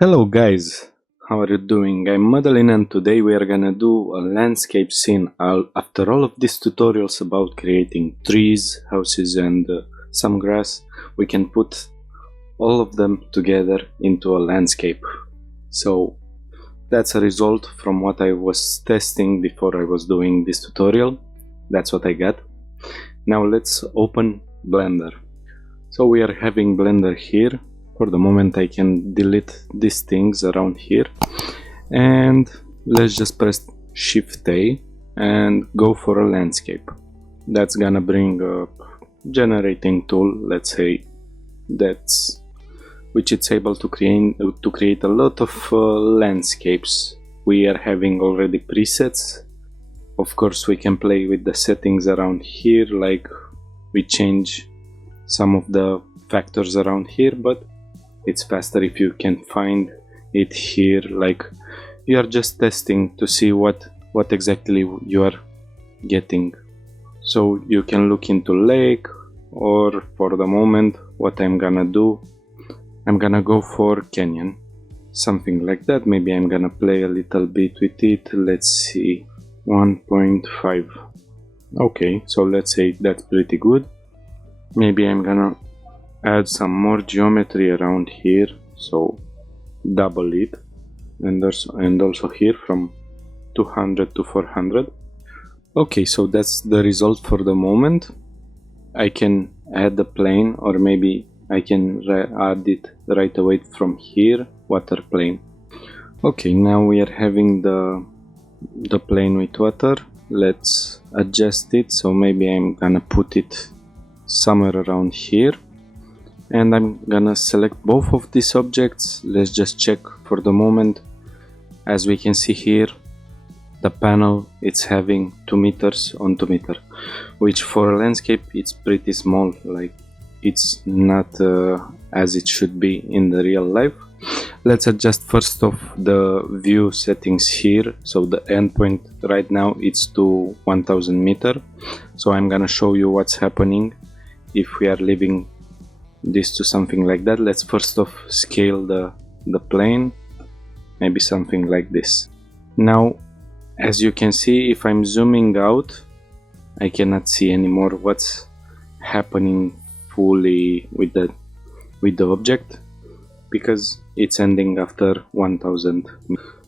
Hello guys, how are you doing? I'm Madeline and today we are gonna do a landscape scene. After all of these tutorials about creating trees, houses and some grass, we can put all of them together into a landscape. So that's a result from what I was testing before I was doing this tutorial. That's what I got. Now let's open Blender. So we are having Blender here. For the moment I can delete these things around here, and let's just press Shift A and go for a landscape. That's gonna bring a generating tool, let's say, which it's able to create a lot of landscapes. We are having already presets. Of course we can play with the settings around here, like we change some of the factors around here, but it's faster if you can find it here, like you are just testing to see what exactly you are getting. So you can look into lake, or for the moment what I'm gonna do, I'm gonna go for canyon, something like that. Maybe I'm gonna play a little bit with it. Let's see, 1.5. okay, so let's say that's pretty good. Maybe I'm gonna add some more geometry around here, so double it, and also here from 200 to 400. Okay, so that's the result for the moment. I can add the plane, or maybe I can add it right away from here, water plane. Okay, now we are having the plane with water. Let's adjust it, so maybe I'm gonna put it somewhere around here, and I'm gonna select both of these objects. Let's just check for the moment. As we can see here, the panel, it's having 2 meters on 2 meter, which for a landscape it's pretty small, like it's not as it should be in the real life. Let's adjust first off the view settings here. So the endpoint right now it's to 1000 meter, so I'm gonna show you what's happening if we are leaving this to something like that. Let's first off scale the plane, maybe something like this. Now as you can see, if I'm zooming out, I cannot see anymore what's happening fully with the object, because it's ending after 1000.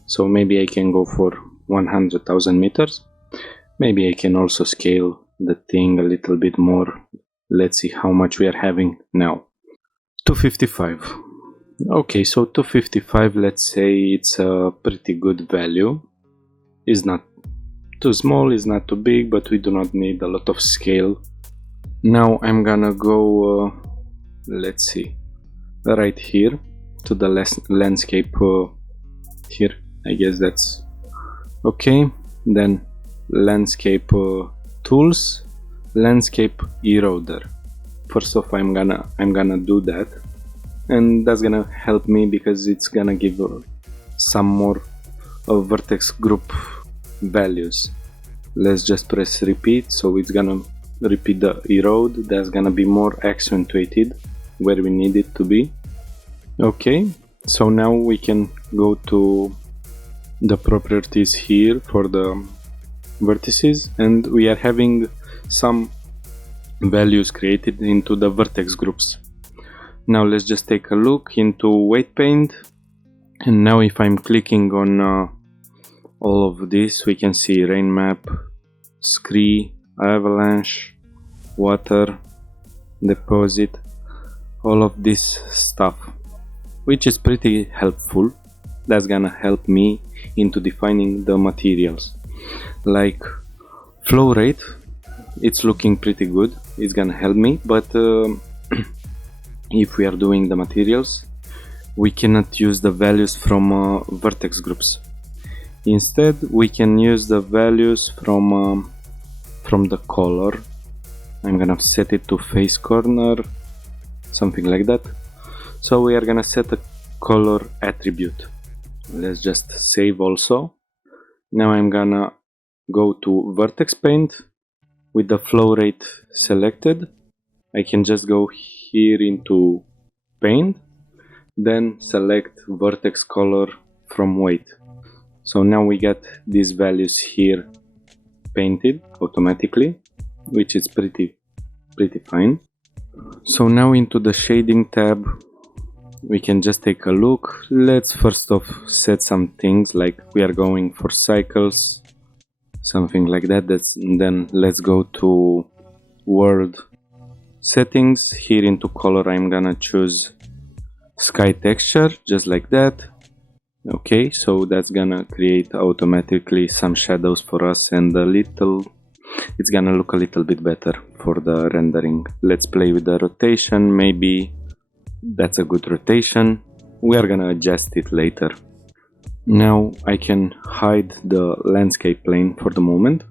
So maybe I can go for 100,000 meters. Maybe I can also scale the thing a little bit more. Let's see how much we are having now. 255. Okay, so 255, let's say it's a pretty good value. It's not too small, it's not too big, but we do not need a lot of scale. Now I'm gonna go, let's see, right here to the landscape here. I guess that's okay. Then landscape tools, landscape eroder. First off, I'm gonna do that, and that's gonna help me because it's gonna give some more vertex group values. Let's just press repeat, so it's gonna repeat the erode. That's gonna be more accentuated where we need it to be. Okay, so now we can go to the properties here for the vertices, and we are having some values created into the vertex groups. Now let's just take a look into weight paint, and now if I'm clicking on all of this, we can see rain map, scree, avalanche, water, deposit, all of this stuff, which is pretty helpful. That's gonna help me into defining the materials. Like flow rate, it's looking pretty good, it's gonna help me, but if we are doing the materials, we cannot use the values from vertex groups. Instead we can use the values from the color. I'm gonna set it to face corner, something like that. So we are gonna set a color attribute. Let's just save also. Now I'm gonna go to vertex paint with the flow rate selected. I can just go here into paint Then select vertex color from weight. So now we get these values here painted automatically, which is pretty fine. So now into the shading tab, we can just take a look. Let's first off set some things, like we are going for cycles, something like that. Then let's go to world settings. Here into color I'm gonna choose sky texture, just like that. Okay, so that's gonna create automatically some shadows for us, and it's gonna look a little bit better for the rendering. Let's play with the rotation. Maybe that's a good rotation. We are gonna adjust it later. Now I can hide the landscape plane for the moment,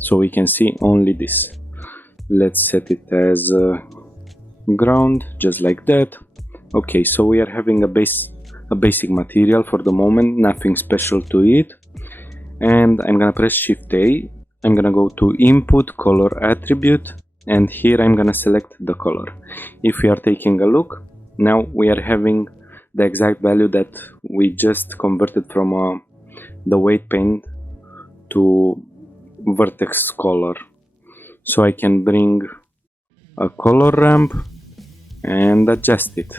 so we can see only this. Let's set it as ground, just like that. Okay, so we are having a basic material for the moment, nothing special to it. And I'm gonna press Shift A. I'm gonna go to Input Color Attribute, and here I'm gonna select the color. If we are taking a look, now we are having the exact value that we just converted from the weight paint to vertex color. So I can bring a color ramp and adjust it.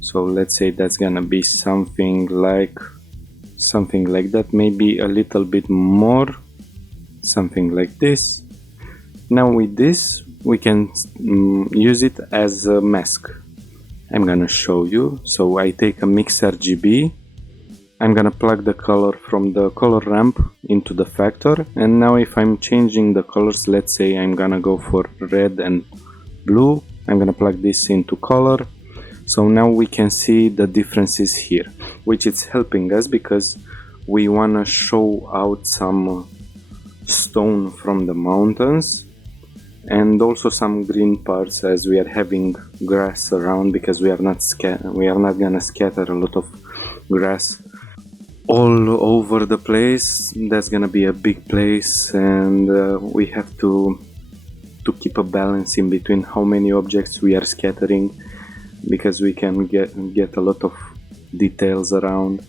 So let's say that's gonna be something like that, maybe a little bit more, something like this. Now with this we can use it as a mask. I'm gonna show you. So I take a mix RGB, I'm gonna plug the color from the color ramp into the factor, and now if I'm changing the colors, let's say I'm gonna go for red and blue, I'm gonna plug this into color. So now we can see the differences here, which is helping us because we wanna show out some stone from the mountains and also some green parts, as we are having grass around, because we are not gonna scatter a lot of grass all over the place. That's gonna be a big place, and we have to keep a balance in between how many objects we are scattering, because we can get a lot of details around.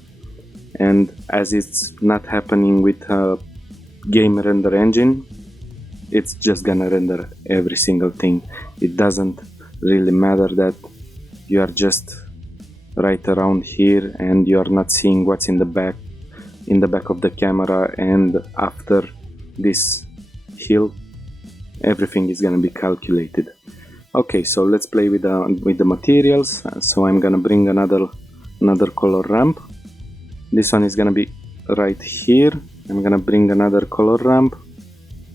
And as it's not happening with a game render engine, it's just gonna render every single thing. It doesn't really matter that you are just right around here and you are not seeing what's in the back of the camera, and after this hill everything is gonna be calculated. Okay, so let's play with the materials. So I'm gonna bring another color ramp. This one is gonna be right here. I'm gonna bring another color ramp.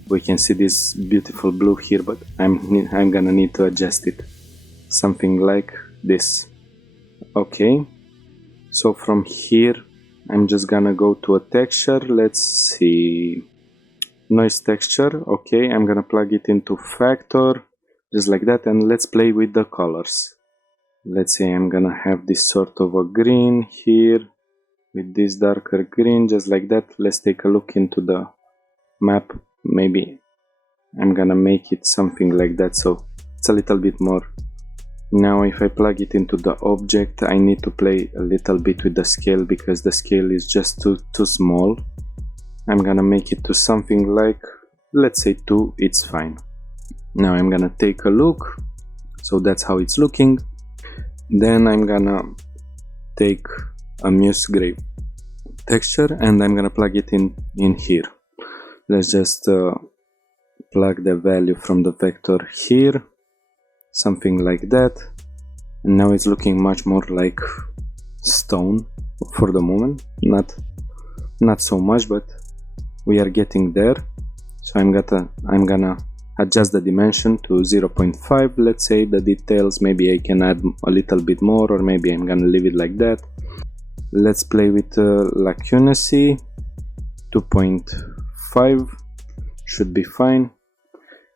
We can see this beautiful blue here, but I'm gonna need to adjust it, something like this. Okay, so from here I'm just gonna go to a texture. Let's see, noise texture. Okay, I'm gonna plug it into factor, just like that, and let's play with the colors. Let's say I'm gonna have this sort of a green here with this darker green, just like that. Let's take a look into the map. Maybe I'm gonna make it something like that, so it's a little bit more. Now if I plug it into the object, I need to play a little bit with the scale, because the scale is just too small. I'm gonna make it to something like, let's say 2, it's fine. Now I'm gonna take a look. So that's how it's looking. Then I'm gonna take a muse gray texture and I'm gonna plug it in here. Let's just plug the value from the vector here, something like that. And now it's looking much more like stone for the moment. Not so much, but we are getting there. So I'm gonna adjust the dimension to 0.5. Let's say the details, maybe I can add a little bit more, or maybe I'm gonna leave it like that. Let's play with lacunacy. 2.5 should be fine.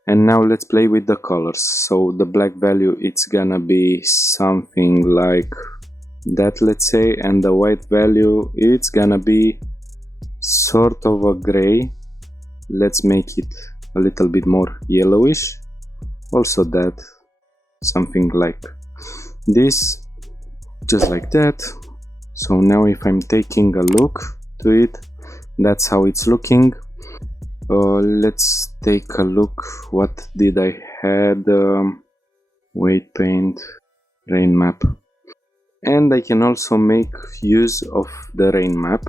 And now let's play with the colors. So the black value, it's gonna be something like that, let's say, and the white value, it's gonna be sort of a gray. Let's make it a little bit more yellowish, also that, something like this. just like that. So now if I'm taking a look to it, that's how it's looking. Let's take a look. What did I had? Weight paint, rain map, and I can also make use of the rain map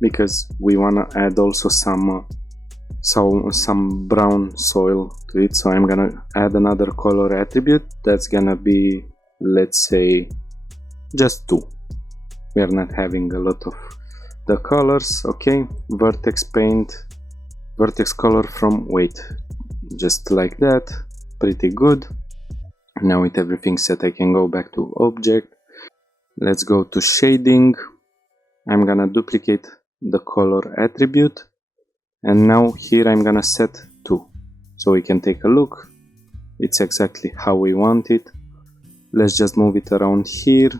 because we wanna add also some brown soil to it. So I'm gonna add another color attribute that's gonna be, let's say, just 2. We are not having a lot of the colors. Okay, vertex paint, vertex color from weight, just like that. Pretty good. Now with everything set, I can go back to object. Let's go to shading. I'm gonna duplicate the color attribute, and now here I'm gonna set 2, so we can take a look. It's exactly how we want it. Let's just move it around here.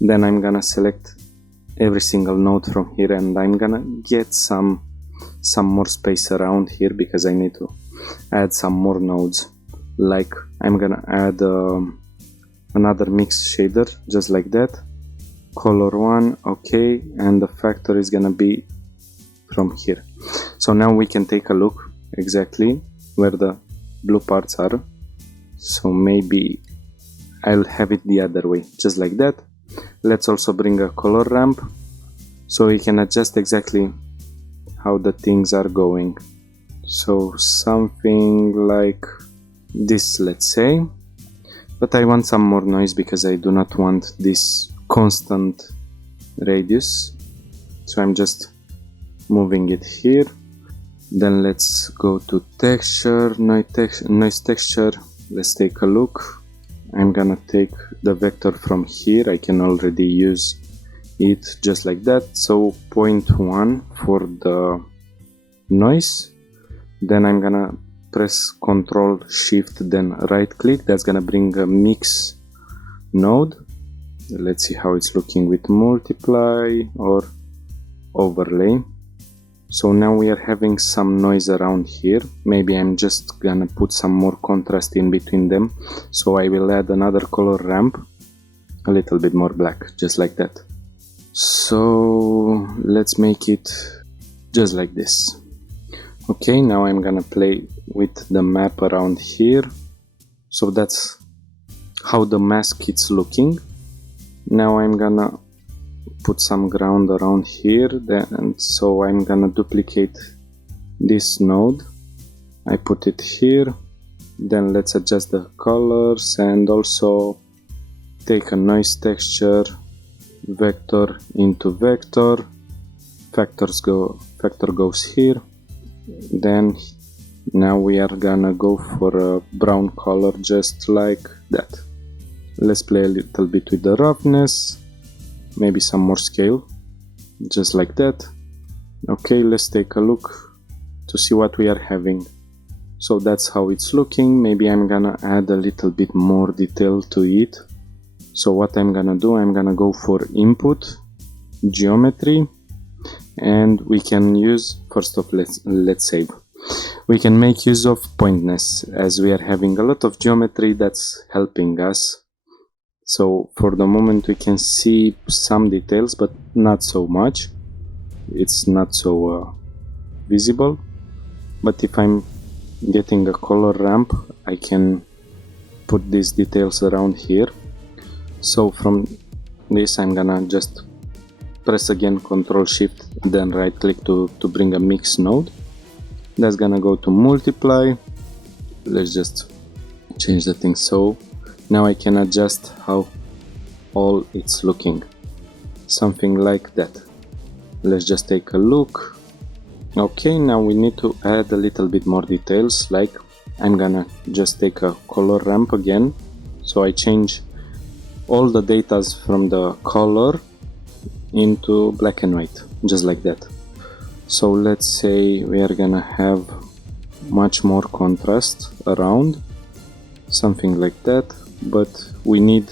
Then I'm gonna select every single node from here, and I'm gonna get some more space around here because I need to add some more nodes. Like I'm gonna add another mix shader, just like that. Color 1, okay, and the factor is gonna be from here. So now we can take a look exactly where the blue parts are. So maybe I'll have it the other way, just like that. Let's also bring a color ramp so we can adjust exactly how the things are going. So something like this, let's say, but I want some more noise because I do not want this constant radius, so I'm just moving it here. Then let's go to texture, noise texture. Let's take a look. I'm gonna take the vector from here. I can already use it just like that. So 0.1 for the noise. Then I'm gonna press Ctrl Shift, then right click. That's gonna bring a mix node. Let's see how it's looking with multiply or overlay. So now we are having some noise around here. Maybe I'm just gonna put some more contrast in between them. So I will add another color ramp, a little bit more black, just like that. So let's make it just like this. Okay, now I'm gonna play with the map around here. So that's how the mask is looking. Now I'm gonna put some ground around here, and so I'm gonna duplicate this node. I put it here. Then let's adjust the colors and also take a noise texture, vector into vector, factor goes here. Then now we are gonna go for a brown color, just like that. Let's play a little bit with the roughness, maybe some more scale, just like that. Okay, let's take a look to see what we are having. So that's how it's looking. Maybe I'm gonna add a little bit more detail to it. So what I'm gonna do, I'm gonna go for input, geometry, and we can use, first of let's save. We can make use of pointness, as we are having a lot of geometry that's helping us. So for the moment we can see some details, but not so much. It's not so visible. But if I'm getting a color ramp, I can put these details around here. So from this I'm gonna just press again Ctrl Shift, then right click to bring a mix node. That's gonna go to multiply. Let's just change the thing. So now I can adjust how all it's looking, something like that. Let's just take a look. Okay, now we need to add a little bit more details, like I'm gonna just take a color ramp again. So I change all the data from the color into black and white, just like that. So let's say we are gonna have much more contrast around, something like that, but we need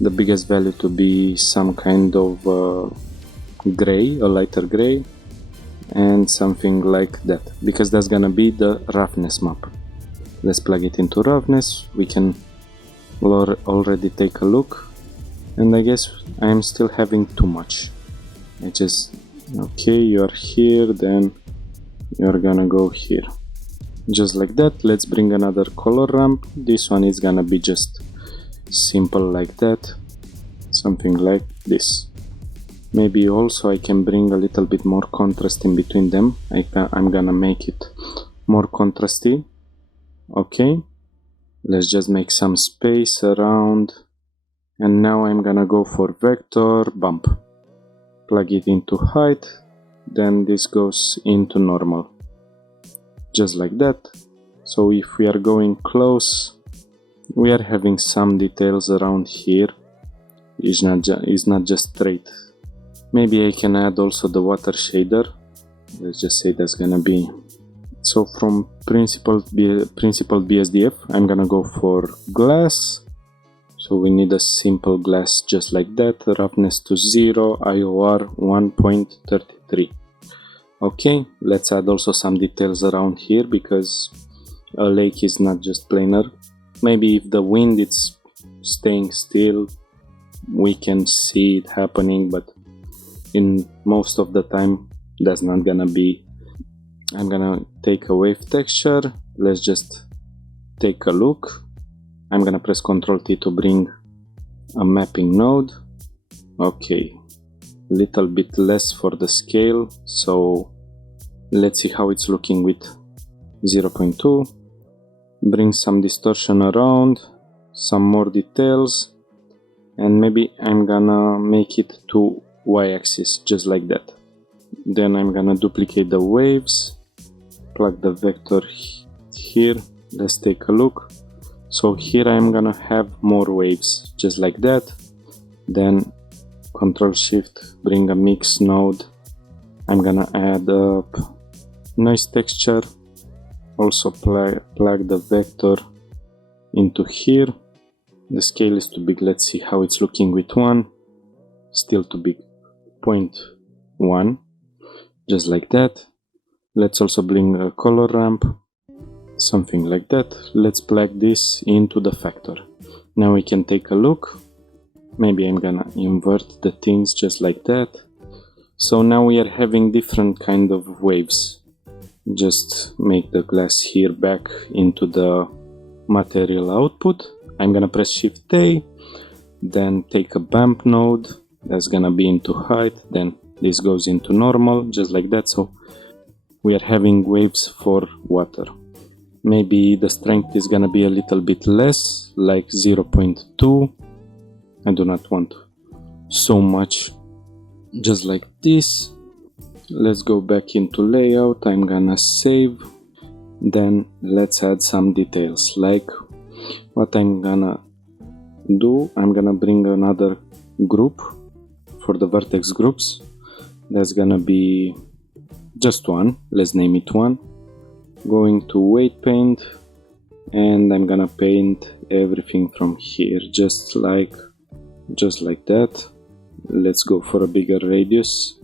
the biggest value to be some kind of gray, a lighter gray, and something like that, because that's gonna be the roughness map. Let's plug it into roughness. We can already take a look. And I guess I'm still having too much. I just, okay, you're here, then you're gonna go here. Just like that. Let's bring another color ramp. This one is gonna be just simple like that, something like this. Maybe also I can bring a little bit more contrast in between them. I'm gonna make it more contrasty. Okay, let's just make some space around, and now I'm gonna go for vector bump. Plug it into height, then this goes into normal, just like that. So if we are going close, we are having some details around here. It's not just straight. Maybe I can add also the water shader. Let's just say that's gonna be, so from principled BSDF I'm gonna go for glass. So we need a simple glass just like that, roughness to 0, IOR 1.33. Okay, let's add also some details around here, because a lake is not just planar. Maybe if the wind is staying still, we can see it happening, but in most of the time that's not gonna be. I'm gonna take a wave texture. Let's just take a look. I'm gonna press Ctrl T to bring a mapping node. Okay, little bit less for the scale, so let's see how it's looking with 0.2. Bring some distortion around, some more details, and maybe I'm gonna make it to y-axis just like that. Then I'm gonna duplicate the waves, plug the vector here. Let's take a look. So here I'm gonna have more waves just like that. Then Ctrl Shift, bring a mix node. I'm gonna add up noise texture, also plug the vector into here. The scale is too big. Let's see how it's looking with 1. Still too big. 0.1, just like that. Let's also bring a color ramp, something like that. Let's plug this into the factor. Now we can take a look. Maybe I'm gonna invert the things just like that. So now we are having different kind of waves. Just make the glass here back into the material output. I'm gonna press Shift A, then take a bump node. That's gonna be into height, then this goes into normal, just like that. So we are having waves for water. Maybe the strength is gonna be a little bit less, like 0.2. I do not want so much, just like this. Let's go back into layout. I'm gonna save. Then let's add some details, like what I'm gonna do. I'm gonna bring another group for the vertex groups. That's gonna be just one. Let's name it 1. Going to weight paint, and I'm gonna paint everything from here, just like that. Let's go for a bigger radius,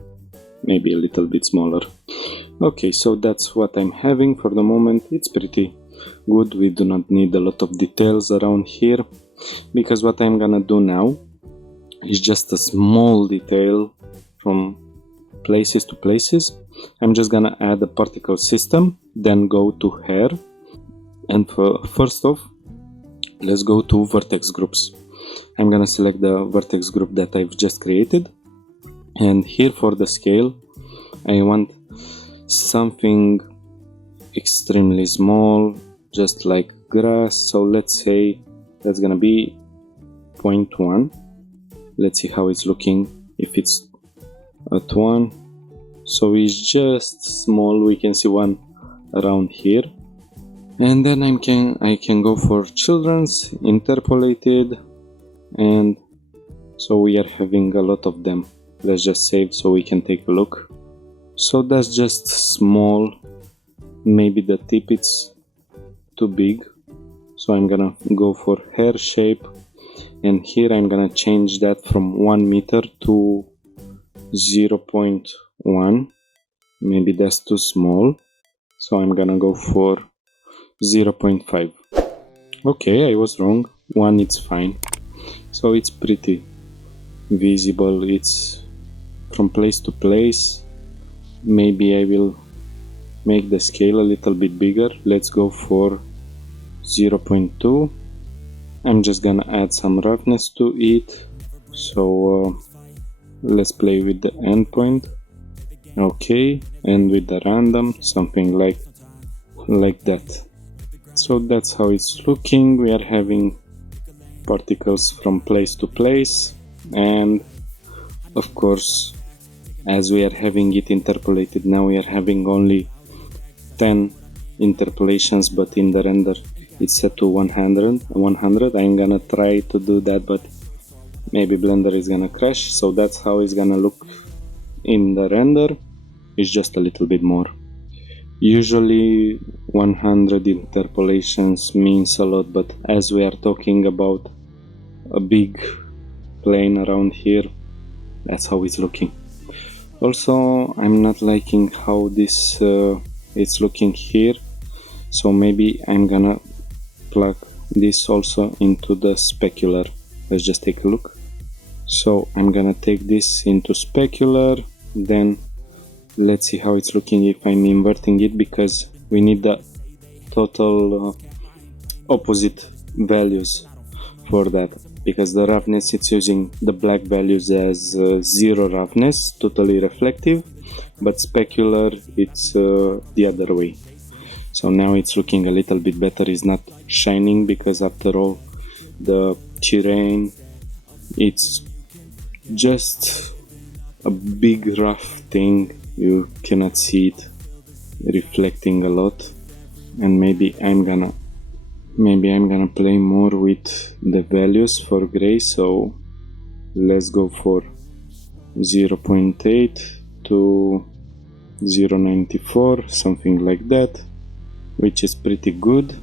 maybe a little bit smaller. Okay, so that's what I'm having for the moment. It's pretty good. We do not need a lot of details around here, because what I'm gonna do now is just a small detail from places to places. I'm just gonna add a particle system, then go to hair, and first off, let's go to vertex groups. I'm gonna select the vertex group that I've just created, and here for the scale I want something extremely small, just like grass. So let's say that's gonna be 0.1. Let's see how it's looking if it's at 1. So it's just small. We can see one around here, and then I can go for children's interpolated, and so we are having a lot of them. Let's just save so we can take a look. So that's just small. Maybe the tip is too big, so I'm gonna go for hair shape, and here I'm gonna change that from 1 meter to 0.1. Maybe that's too small, so I'm gonna go for 0.5. Okay, I was wrong. 1, it's fine. So it's pretty visible, it's from place to place. Maybe I will make the scale a little bit bigger. Let's go for 0.2. I'm just gonna add some roughness to it. So let's play with the endpoint. Okay, and with the random, something like that. So that's how it's looking. We are having particles from place to place, and of course, as we are having it interpolated, now we are having only 10 interpolations, but in the render it's set to 100. I'm gonna try to do that, but maybe Blender is gonna crash. So that's how it's gonna look in the render. It's just a little bit more. Usually 100 interpolations means a lot, but as we are talking about a big plane around here, that's how it's looking. Also, I'm not liking how this it's looking here, so maybe I'm gonna plug this also into the specular. Let's just take a look. So I'm gonna take this into specular, then let's see how it's looking if I'm inverting it, because we need the total opposite values for that, because the roughness, it's using the black values as 0 roughness, totally reflective, but specular, it's the other way. So now it's looking a little bit better. It's not shining, because after all, the terrain, it's just a big rough thing. You cannot see it reflecting a lot. And maybe I'm gonna play more with the values for gray. So let's go for 0.8 to 0.94, something like that, which is pretty good.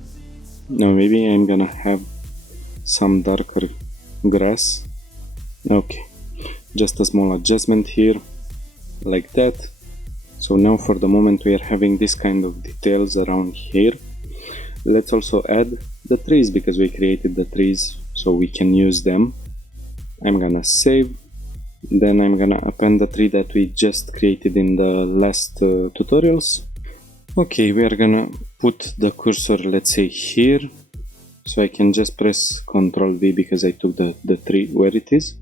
Now maybe I'm gonna have some darker grass. Okay, just a small adjustment here, like that. So now for the moment we are having this kind of details around here. Let's also add the trees, because we created the trees so we can use them. I'm gonna save, then I'm gonna append the tree that we just created in the last tutorials. Okay, we are gonna put the cursor, let's say here, so I can just press Ctrl V because I took the tree where it is.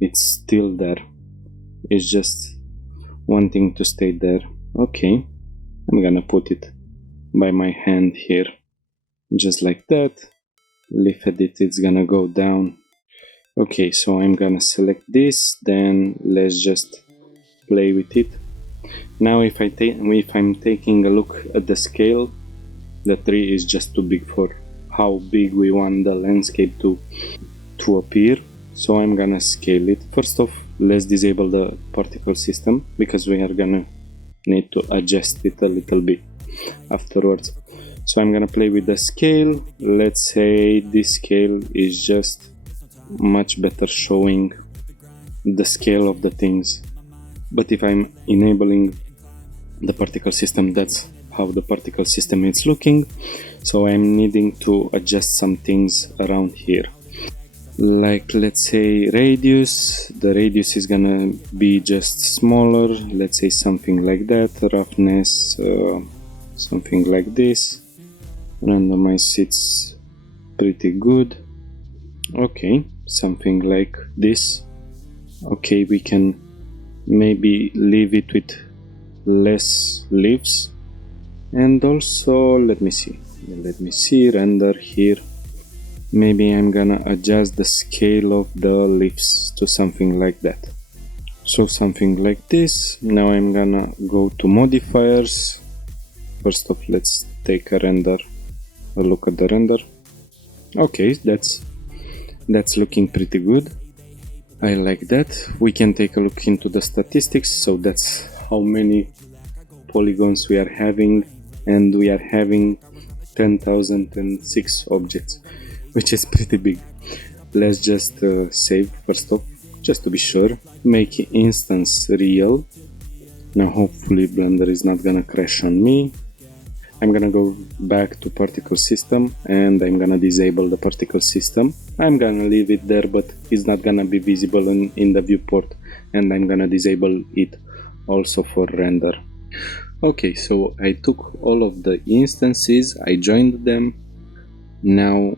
It's still there. It's just wanting to stay there. Okay, I'm gonna put it by my hand here, just like that. Leaf edit, it's gonna go down. Okay, so I'm gonna select this, then let's just play with it. Now if I'm taking a look at the scale, the tree is just too big for how big we want the landscape to appear. So I'm gonna scale it. First off, let's disable the particle system, because we are gonna need to adjust it a little bit afterwards. So I'm gonna play with the scale. Let's say this scale is just much better showing the scale of the things. But if I'm enabling the particle system, that's how the particle system is looking. So I'm needing to adjust some things around here. Like, let's say radius. The radius is gonna be just smaller. Let's say something like that. Roughness, something like this. Randomize, it's pretty good. Okay, something like this. Okay, we can maybe leave it with less leaves. And also, let me see, render here. Maybe I'm gonna adjust the scale of the leaves to something like that. So something like this. Now I'm gonna go to modifiers. First off, let's take a look at the render. Okay, that's looking pretty good. I like that. We can take a look into the statistics. So that's how many polygons we are having, and we are having 10,006 objects, which is pretty big. Let's just save first off, just to be sure. Make instance real. Now hopefully Blender is not gonna crash on me. I'm gonna go back to particle system and I'm gonna disable the particle system. I'm gonna leave it there, but it's not gonna be visible in the viewport, and I'm gonna disable it also for render. Okay, so I took all of the instances, I joined them. Now,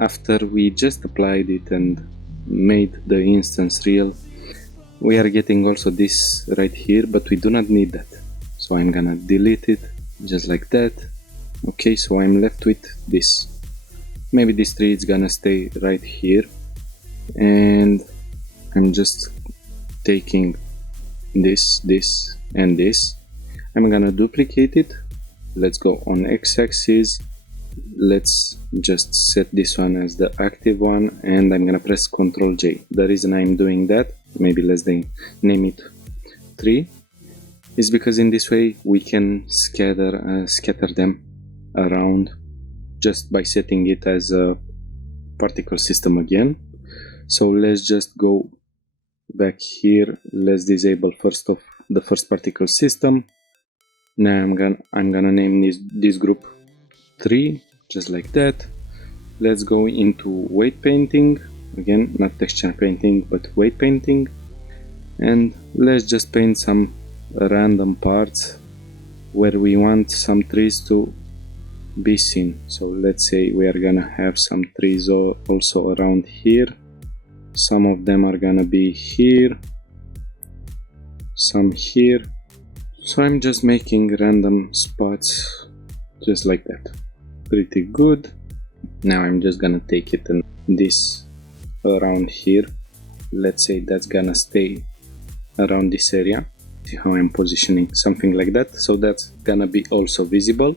after we just applied it and made the instance real, we are getting also this right here, but we do not need that. So I'm gonna delete it just like that. Okay, so I'm left with this. Maybe this tree is gonna stay right here, and I'm just taking this, and this. I'm gonna duplicate it. Let's go on x-axis. Let's just set this one as the active one, and I'm gonna press Ctrl J. The reason I'm doing that, maybe let's name it 3, is because in this way we can scatter them around just by setting it as a particle system again. So let's just go back here. Let's disable first of the first particle system. Now I'm gonna name this group 3, just like that. Let's go into weight painting again, not texture painting but weight painting, and let's just paint some random parts where we want some trees to be seen. So let's say we are gonna have some trees also around here. Some of them are gonna be here, some here. So I'm just making random spots just like that. Pretty good. Now I'm just gonna take it and this around here. Let's say that's gonna stay around this area. See how I'm positioning something like that, so that's gonna be also visible.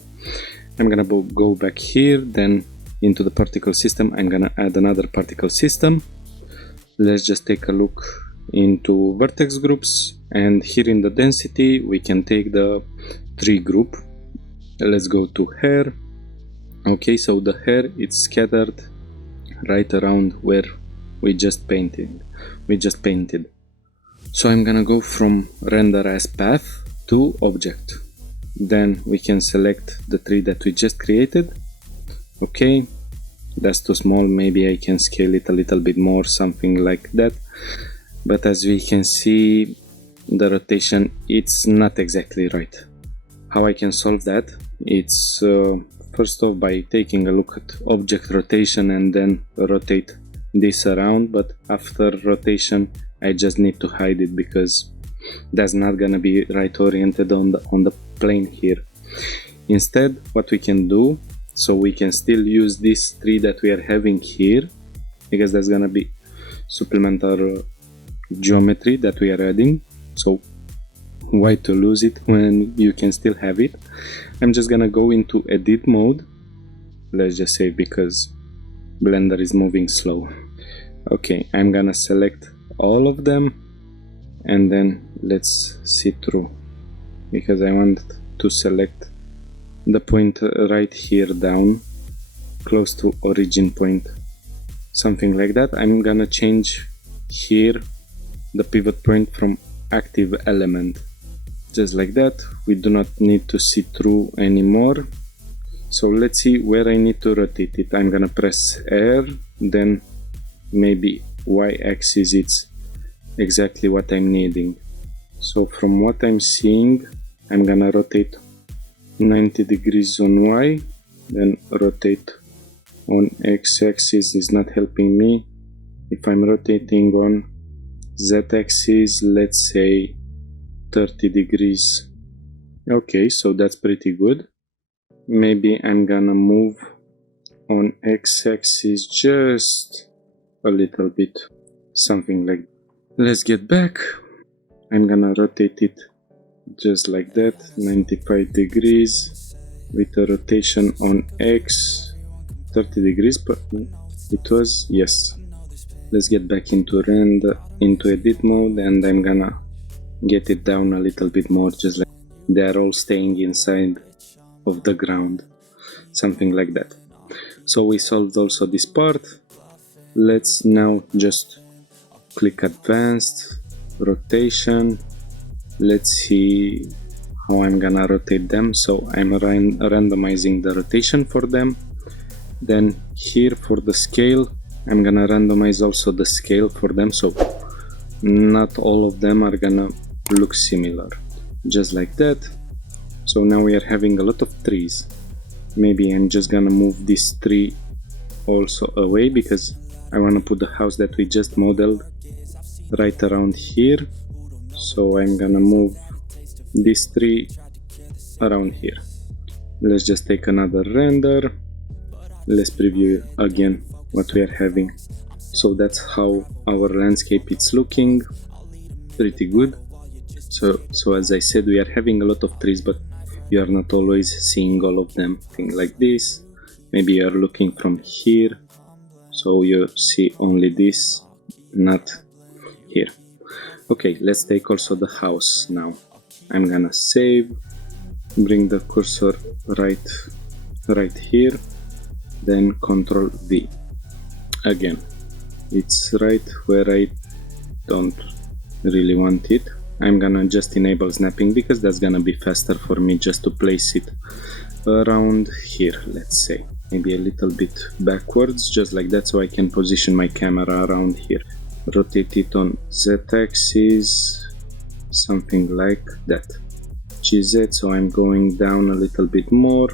I'm gonna go back here, then into the particle system I'm gonna add another particle system. Let's just take a look into vertex groups, and here in the density we can take the tree group. Let's go to hair. Okay, so the hair is scattered right around where we just painted. So I'm gonna go from render as path to object. Then we can select the tree that we just created. Okay, that's too small, maybe I can scale it a little bit more, something like that. But as we can see, the rotation, it's not exactly right. How I can solve that? It's first off by taking a look at object rotation and then rotate this around, but after rotation I just need to hide it because that's not gonna be right oriented on the plane here. Instead, what we can do, so we can still use this tree that we are having here, because that's gonna be supplementary geometry that we are adding, so why to lose it when you can still have it. I'm just gonna go into edit mode. Let's just say because Blender is moving slow. Okay, I'm gonna select all of them and then let's see through, because I want to select the point right here down close to origin point, something like that. I'm gonna change here the pivot point from active element, just like that. We do not need to see through anymore. So let's see where I need to rotate it. I'm gonna press R, then maybe Y-axis, it's exactly what I'm needing. So from what I'm seeing, I'm gonna rotate 90 degrees on Y, then rotate on X-axis is not helping me. If I'm rotating on Z-axis, let's say 30 degrees. Okay, so that's pretty good. Maybe I'm gonna move on X-axis just a little bit, something like that. Let's get back. I'm gonna rotate it just like that, 95 degrees with a rotation on X, 30 degrees, but it was, yes. Let's get back into render, into edit mode, and I'm gonna get it down a little bit more, just like they are all staying inside of the ground, something like that. So we solved also this part. Let's now just click advanced rotation. Let's see how I'm gonna rotate them. So I'm randomizing the rotation for them. Then here for the scale, I'm gonna randomize also the scale for them, so not all of them are gonna look similar, just like that. So now we are having a lot of trees. Maybe I'm just gonna move this tree also away, because I wanna put the house that we just modeled right around here. So I'm gonna move this tree around here. Let's just take another render. Let's preview again what we are having. So that's how our landscape is looking. Pretty good. So as I said, we are having a lot of trees, but you are not always seeing all of them. Thing like this. Maybe you are looking from here, so you see only this, not here. Okay, let's take also the house now. I'm gonna save, bring the cursor right here, then Ctrl V. Again, it's right where I don't really want it. I'm gonna just enable snapping, because that's gonna be faster for me just to place it around here, let's say. Maybe a little bit backwards, just like that, so I can position my camera around here. Rotate it on Z-axis, something like that. GZ, so I'm going down a little bit more.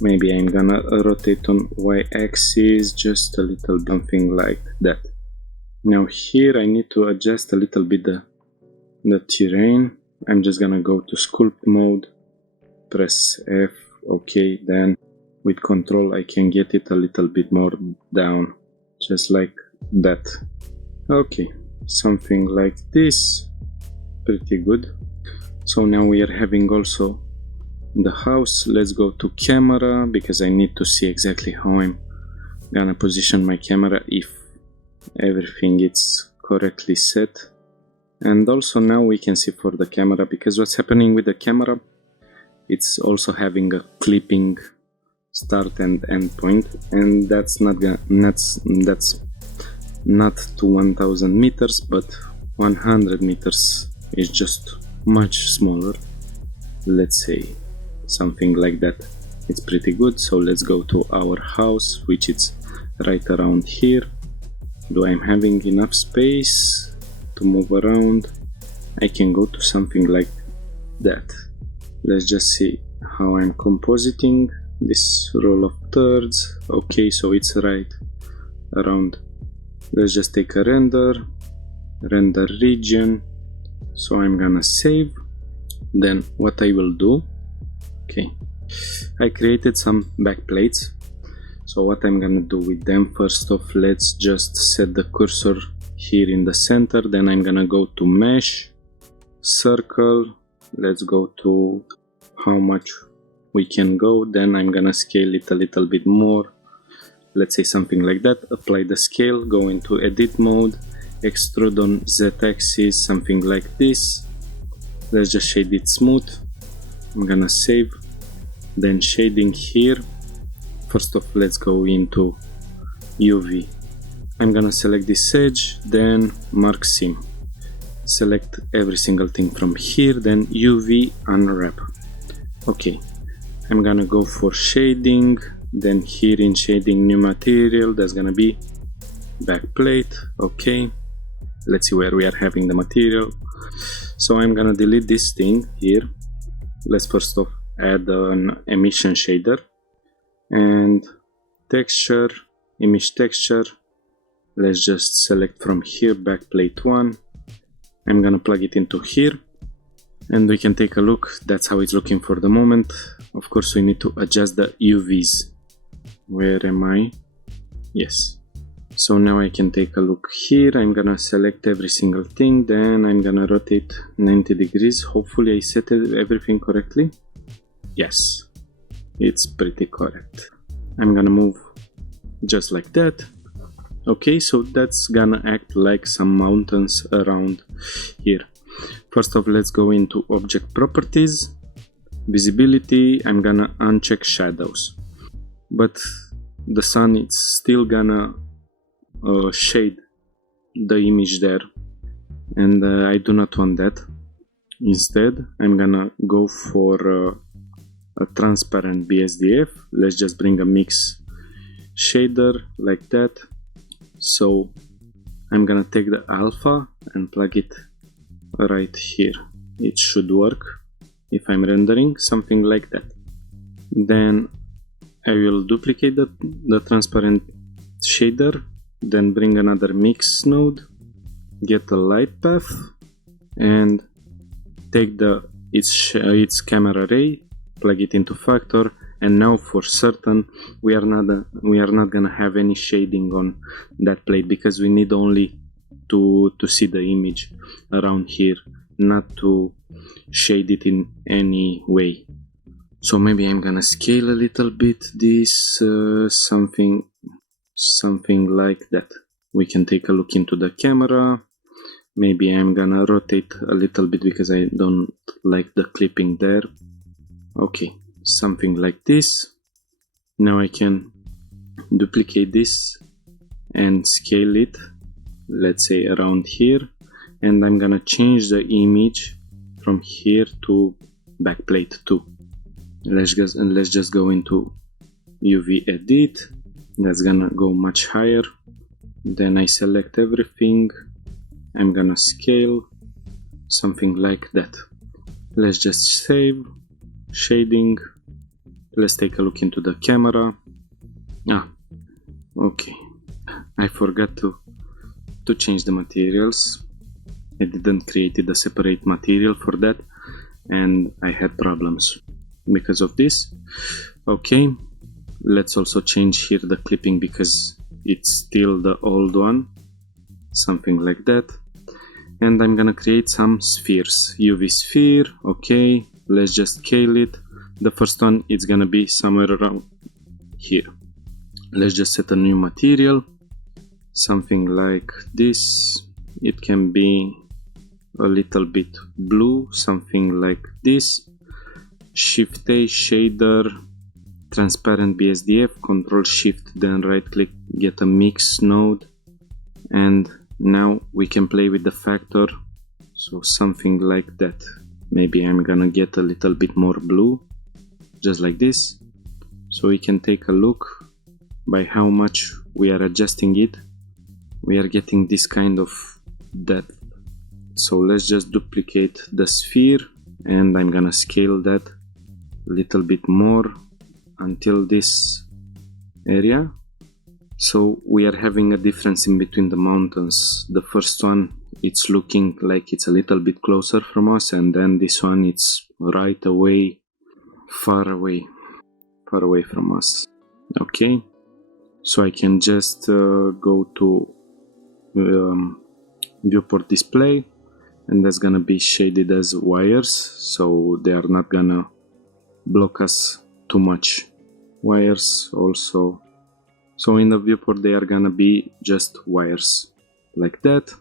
Maybe I'm gonna rotate on Y-axis just a little, something like that. Now here I need to adjust a little bit the terrain. I'm just gonna go to sculpt mode, press F, okay, then with control I can get it a little bit more down, just like that. Okay, something like this, pretty good. So now we are having also the house. Let's go to camera, because I need to see exactly how I'm gonna position my camera, if everything is correctly set. And also now we can see for the camera, because what's happening with the camera, it's also having a clipping start and end point, and that's not to 1000 meters, but 100 meters is just much smaller. Let's say something like that. It's pretty good. So let's go to our house, which is right around here. Do I'm having enough space to move around? I can go to something like that. Let's just see how I'm compositing this roll of thirds. Okay, so it's right around. Let's just take a render region. So I'm gonna save. Then what I will do, okay, I created some back plates. So what I'm gonna do with them, first off, let's just set the cursor here in the center. Then I'm gonna go to mesh, circle. Let's go to how much we can go. Then I'm gonna scale it a little bit more. Let's say something like that. Apply the scale, go into edit mode, extrude on Z-axis, something like this. Let's just shade it smooth. I'm gonna save. Then shading here. First off, let's go into UV. I'm gonna select this edge, then mark seam. Select every single thing from here, then UV unwrap. Okay, I'm gonna go for shading, then here in shading, new material, that's gonna be backplate. Okay, let's see where we are having the material. So I'm gonna delete this thing here. Let's first off add an emission shader and texture, image texture. Let's just select from here backplate 1. I'm gonna plug it into here, and we can take a look. That's how it's looking for the moment. Of course, we need to adjust the UVs. Where am I? Yes. So now I can take a look here. I'm gonna select every single thing, then I'm gonna rotate 90 degrees. Hopefully I set everything correctly. Yes, it's pretty correct. I'm gonna move just like that. Okay, so that's gonna act like some mountains around here. First off, let's go into object properties, visibility. I'm gonna uncheck shadows, but the sun is still gonna shade the image there, and I do not want that. Instead, I'm gonna go for a transparent BSDF. Let's just bring a mix shader like that. So I'm gonna take the alpha and plug it right here. It should work if I'm rendering something like that. Then I will duplicate the transparent shader, then bring another mix node, get a light path, and take its camera ray, plug it into factor, and now for certain we are not gonna have any shading on that plate, because we need only to see the image around here, not to shade it in any way. So maybe I'm gonna scale a little bit this, something like that. We can take a look into the camera. Maybe I'm gonna rotate a little bit because I don't like the clipping there. Okay, something like this. Now I can duplicate this and scale it, let's say around here, and I'm gonna change the image from here to backplate 2. Let's just go into UV edit. That's gonna go much higher. Then I select everything. I'm gonna scale something like that. Let's just save shading. Let's take a look into the camera. Okay, I forgot to change the materials. I didn't create a separate material for that, and I had problems because of this. Okay, let's also change here the clipping because it's still the old one, something like that. And I'm gonna create some spheres. UV sphere. Okay, let's just scale it. The first one is gonna be somewhere around here. Let's just set a new material, something like this. It can be a little bit blue, something like this. Shift A, shader, transparent BSDF, Control Shift, then right click, get a mix node, and now we can play with the factor. So something like that. Maybe I'm gonna get a little bit more blue, just like this. So we can take a look by how much we are adjusting it. We are getting this kind of depth. So let's just duplicate the sphere, and I'm gonna scale that a little bit more until this area. So we are having a difference in between the mountains. The first one, it's looking like it's a little bit closer from us, and then this one, it's right away, far away from us. Okay, so I can just go to viewport display, and that's gonna be shaded as wires, so they are not gonna block us too much. Wires also. So in the viewport they are gonna be just wires like that.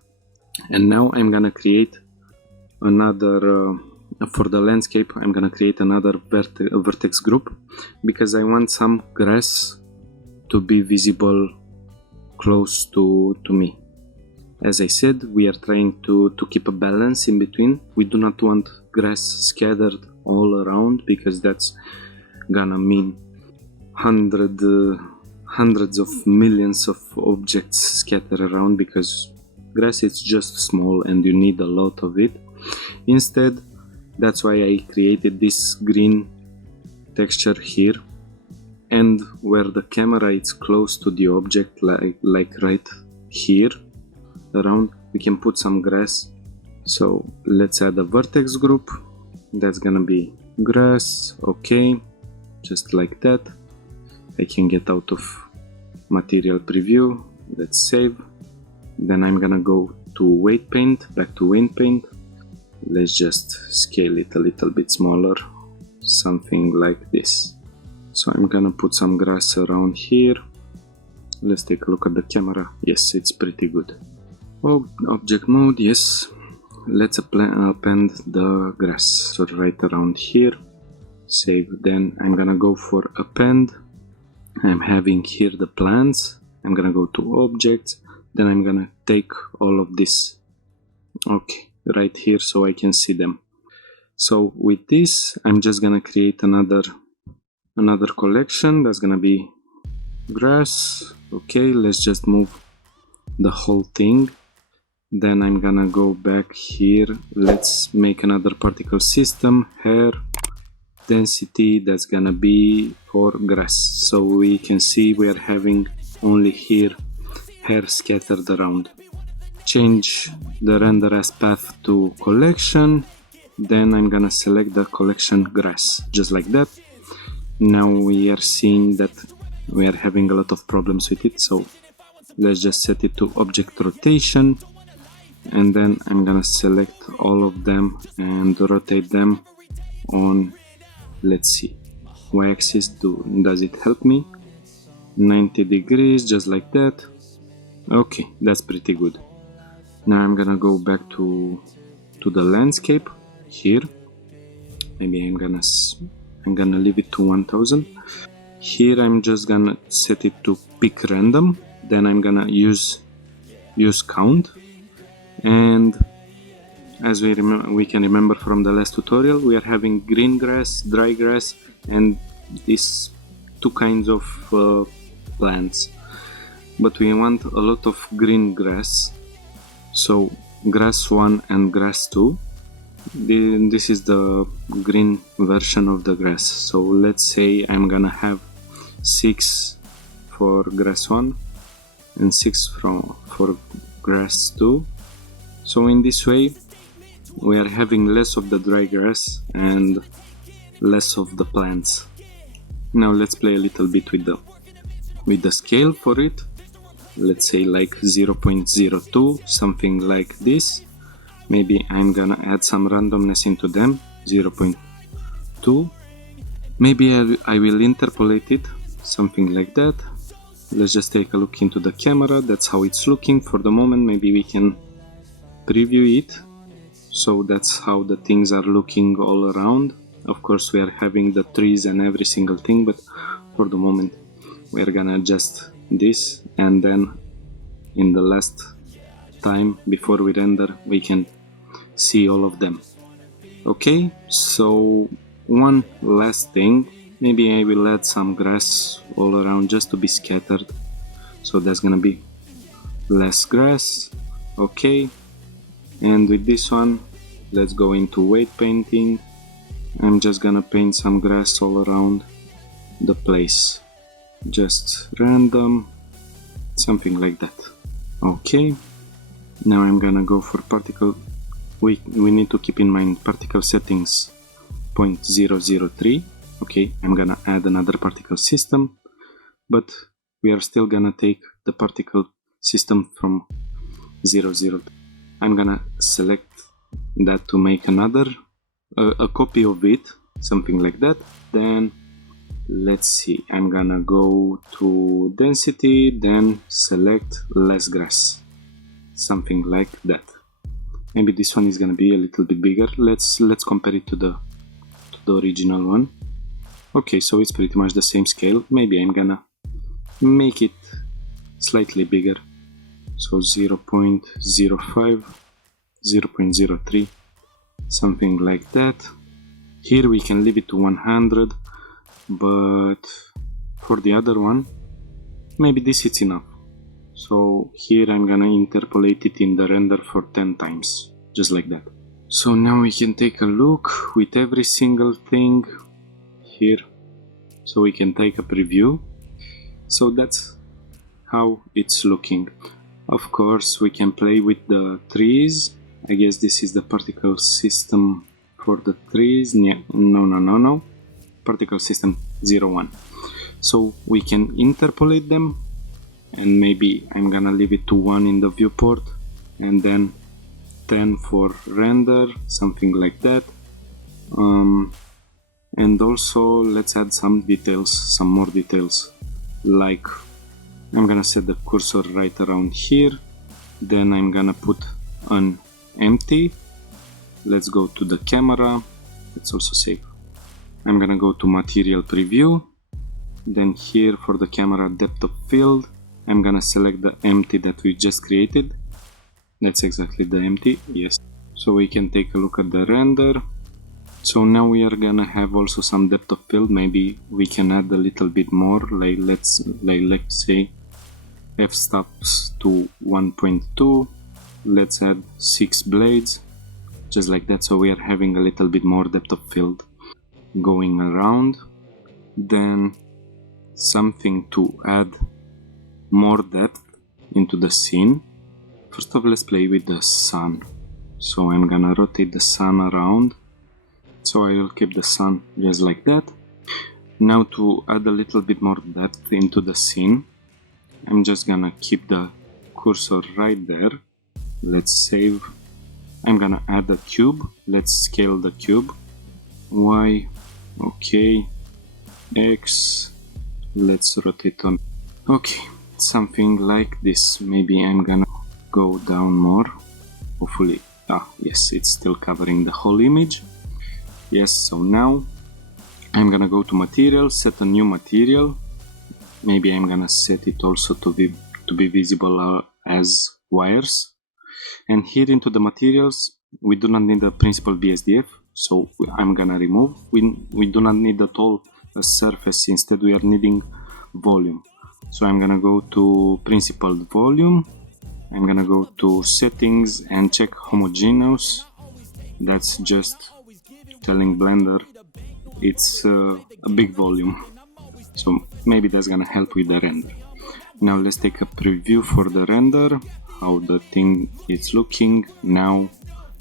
And now I'm gonna create another for the landscape. I'm gonna create another vertex group because I want some grass to be visible close to me. As I said, we are trying to keep a balance in between. We do not want grass scattered all around because that's gonna mean hundreds of millions of objects scattered around, because grass is just small and you need a lot of it. Instead, that's why I created this green texture here, and where the camera is close to the object, like right here around, we can put some grass. So let's add a vertex group. That's gonna be grass. Okay, just like that. I can get out of material preview. Let's save. Then I'm gonna go to weight paint, back to weight paint. Let's just scale it a little bit smaller, something like this. So I'm gonna put some grass around here. Let's take a look at the camera. Yes, it's pretty good. Oh, object mode, yes. Let's append the grass. So right around here. Save. Then I'm gonna go for append. I'm having here the plants. I'm gonna go to objects. Then I'm gonna take all of this. Okay, right here so I can see them. So with this, I'm just gonna create another collection that's gonna be grass. Okay, let's just move the whole thing. Then I'm gonna go back here. Let's make another particle system. Hair density, that's gonna be for grass. So we can see we are having only here hair scattered around. Change the render as path to collection. Then I'm gonna select the collection grass, just like that. Now we are seeing that we are having a lot of problems with it, so let's just set it to object rotation, and then I'm gonna select all of them and rotate them on, let's see, y-axis. Does it help me? 90 degrees, just like that. Okay, that's pretty good. Now I'm gonna go back to the landscape here. Maybe I'm gonna leave it to 1000. Here I'm just gonna set it to pick random. Then I'm gonna use count. And as we can remember from the last tutorial, we are having green grass, dry grass, and these two kinds of plants. But we want a lot of green grass. So grass 1 and grass 2. This is the green version of the grass. So let's say I'm gonna have 6 for grass 1 and 6 for grass 2. So in this way we are having less of the dry grass and less of the plants. Now let's play a little bit with the scale for it. Let's say like 0.02, something like this. Maybe I'm gonna add some randomness into them, 0.2. Maybe I will interpolate it, something like that. Let's just take a look into the camera. That's how it's looking for the moment. Maybe we can preview it. So that's how the things are looking all around. Of course we are having the trees and every single thing, but for the moment we are gonna adjust this, and then in the last time before we render we can see all of them. Okay, so one last thing, maybe I will add some grass all around just to be scattered, so there's gonna be less grass. Okay, and with this one let's go into weight painting. I'm just gonna paint some grass all around the place, just random, something like that. Okay, now I'm gonna go for particle. We need to keep in mind particle settings 0.003. Okay, I'm gonna add another particle system, but we are still gonna take the particle system from 0.0. I'm gonna select that to make another a copy of it, something like that. Then let's see, I'm gonna go to density, then select less grass, something like that. Maybe this one is gonna be a little bit bigger. Let's compare it to the original one. Okay, so it's pretty much the same scale. Maybe I'm gonna make it slightly bigger, so 0.05, 0.03, something like that. Here we can leave it to 100, but for the other one maybe this is enough. So here I'm gonna interpolate it in the render for 10 times, just like that. So now we can take a look with every single thing here, so we can take a preview. So that's how it's looking. Of course we can play with the trees. I guess this is the particle system for the trees. No. Particle system 01. So we can interpolate them, and maybe I'm gonna leave it to 1 in the viewport and then 10 for render, something like that. And also let's add some details, some more details, like I'm gonna set the cursor right around here, then I'm gonna put an empty. Let's go to the camera, let's also save. I'm gonna go to material preview, then here for the camera depth of field I'm gonna select the empty that we just created. That's exactly the empty, yes. So we can take a look at the render. So now we are gonna have also some depth of field. Maybe we can add a little bit more, like let's say f-stops to 1.2. Let's add 6 blades, just like that, so we are having a little bit more depth of field going around. Then something to add more depth into the scene. First of all, let's play with the sun. So I'm gonna rotate the sun around, so I will keep the sun just like that. Now to add a little bit more depth into the scene, I'm just gonna keep the cursor right there. Let's save. I'm gonna add a cube. Let's scale the cube. Y, okay, X, let's rotate on. Okay, something like this. Maybe I'm gonna go down more. Hopefully, yes, it's still covering the whole image. Yes, so now I'm gonna go to material, set a new material. Maybe I'm gonna set it also to be visible as wires. And here into the materials, we do not need the principal BSDF, so I'm gonna remove. We do not need at all a surface, instead we are needing volume. So I'm gonna go to principal volume, I'm gonna go to settings and check homogeneous. That's just telling Blender it's a big volume, so maybe that's gonna help with the render. Now let's take a preview for the render, how the thing is looking. Now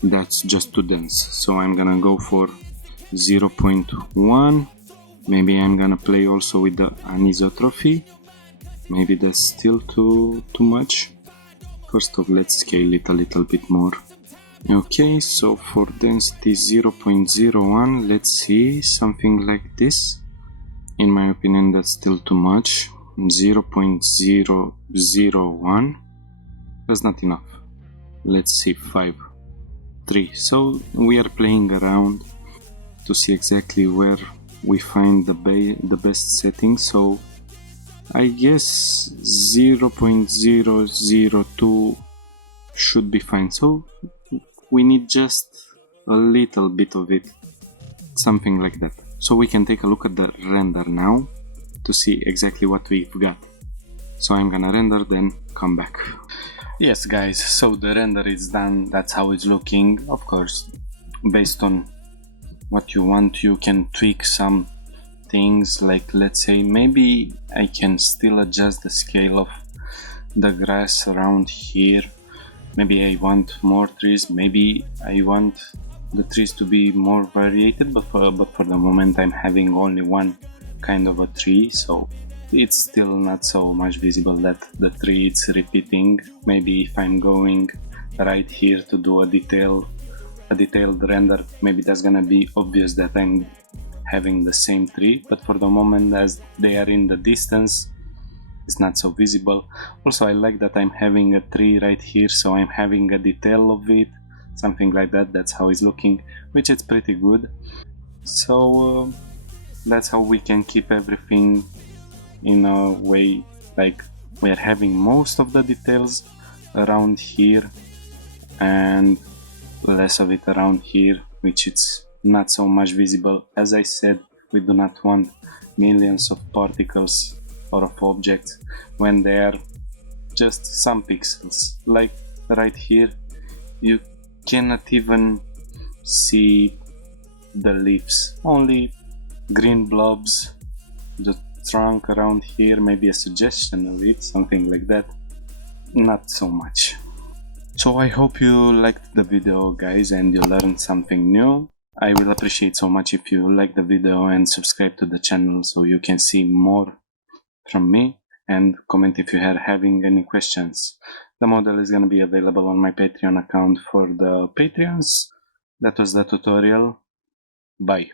that's just too dense, so I'm gonna go for 0.1. maybe I'm gonna play also with the anisotropy. Maybe that's still too much. First of all, let's scale it a little bit more. Okay, so for density 0.01, let's see, something like this. In my opinion, that's still too much. 0.001, that's not enough. Let's see, 5, 3. So we are playing around to see exactly where we find the best setting. So I guess 0.002 should be fine. So we need just a little bit of it, something like that. So we can take a look at the render now to see exactly what we've got. So I'm gonna render, then come back. Yes guys, so the render is done. That's how it's looking. Of course, based on what you want, you can tweak some things, like let's say maybe I can still adjust the scale of the grass around here. Maybe I want more trees, maybe I want the trees to be more variated, but for the moment I'm having only one kind of a tree, so it's still not so much visible that the tree is repeating. Maybe if I'm going right here to do a detailed render, maybe that's gonna be obvious that I'm having the same tree, but for the moment, as they are in the distance, it's not so visible. Also, I like that I'm having a tree right here, so I'm having a detail of it, something like that. That's how it's looking, which is pretty good. So that's how we can keep everything in a way, like we're having most of the details around here and less of it around here, which is not so much visible. As I said, we do not want millions of particles or of objects when they are just some pixels. Like right here, you cannot even see the leaves, only green blobs. The trunk around here, maybe a suggestion of it, something like that. Not so much. So I hope you liked the video guys and you learned something new. I will appreciate so much if you like the video and subscribe to the channel so you can see more from me, and comment if you are having any questions. The model is going to be available on my Patreon account for the Patreons. That was the tutorial. Bye.